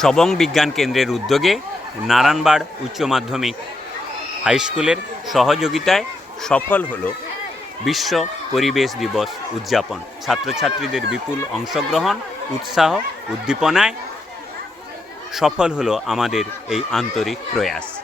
সবং বিজ্ঞান কেন্দ্রের উদ্যোগে নারায়ণবাড় উচ্চ মাধ্যমিক হাই স্কুলের সহযোগিতায় সফল হলো বিশ্ব পরিবেশ দিবস উদযাপন। ছাত্রছাত্রীদের বিপুল অংশগ্রহণ, উৎসাহ, উদ্দীপনায় সফল হলো আমাদের এই আন্তরিক প্রয়াস।